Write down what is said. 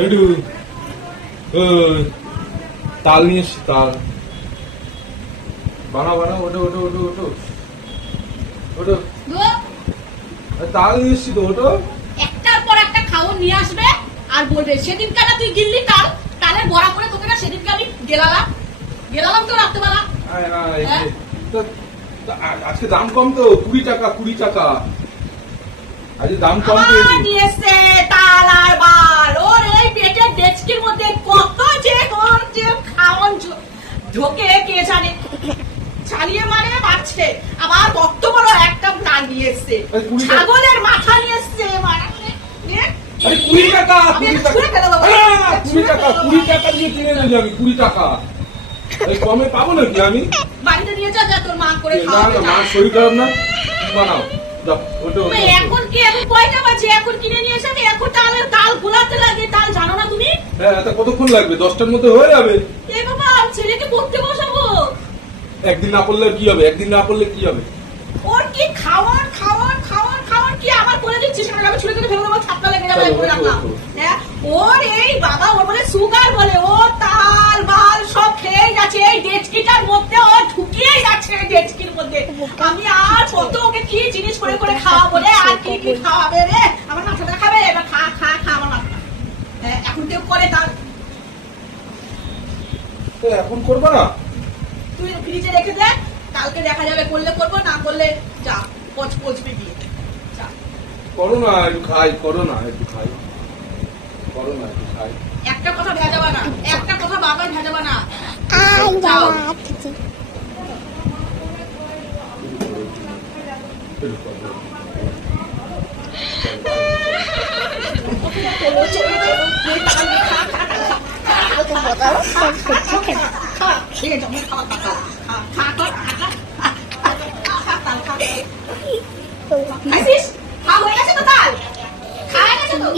একটু তাল নিয়ে এসছি, তাল বানাও বানাও, ওটো ওটো ওটো ওটো ওটো, তাল নিয়ে এসছি তো, ওটো। একটার পর একটা খাওয়ার নিয়ে আসবে আর বলবে সেদিনকার তুই গিল্লি তাল, তালের বড়া করে তোকে না সেদিনকে আমি গেলাম তো রাত্রেবেলা। আজকে দাম কম তো, 20 টাকা 20 টাকা আজকে দাম কম পেয়েছি। নিয়ে এসছে তাল আর বাল, ওর এই পেটের ডেচকির মধ্যে কত যে খাওয়ান ঢোকে কে জানে, চালিয়ে মানে বাড়ছে। আবার কত বড় একটা তাল নিয়ে এসছে, ছাগলের মাথা নিয়ে এসছে, মানে 20 টাকা 20 টাকা 20 টাকা দিয়ে কিনে নিয়ে যাবি, 20 টাকা কমে পাবো নাকি আমি? বাড়িতে নিয়ে যা, তোর মা করে খাওয়াবে। মা শরীর খারাপ না, বানাও। এখন কি এখন কয়টা বাজে? এখন কিনে নিয়ে এসে আমি এখন তাল গোলাতে লাগে, তাল জানো না তুমি? হ্যাঁ, তা কতক্ষণ লাগবে? 10টার মধ্যে হয়ে যাবে। এ বাবা, ছেলেকে পড়তে বসাবো। একদিন না পড়লে কি হবে? একদিন না পড়লে কি হবে? ওর কি খাওয়ার কি আমার বলে দিচ্ছিস? আমি ছুড়ে ছুড়ে ফেলে দেবো, ছাপটা লেগে যাবে। ওর এই বাবা, ওর বলে সুগার বলে, ও তাল বাল সব খেয়ে যাচ্ছে এই ডেচকিটার মধ্যে, ও ঢুকিয়ে যাচ্ছে এই ডেচকির মধ্যে। আমি আর কত ওকে কি জিনিস করে করে খাওয়াবো রে, আর কি কি খাওয়াবে রে? আমার মাথাটা খাবে, এবার খা খা খা আমার মাথা। এখন কেউ করে তাল? এখন করবো না, তুই ফ্রিজে রেখে দে, কালকে দেখা যাবে, করলে করবো, না করলে যা পচবে দিয়ে। করো না, একটু খাই, করো না একটু খাই, করো না একটু খাই। একটা কথা ভেজাবা না, একটা কথা বাবা ভেজাবা না। খাইছিস? খা হয়ে গেছে তো তাল? খাওয়া গেছে তো?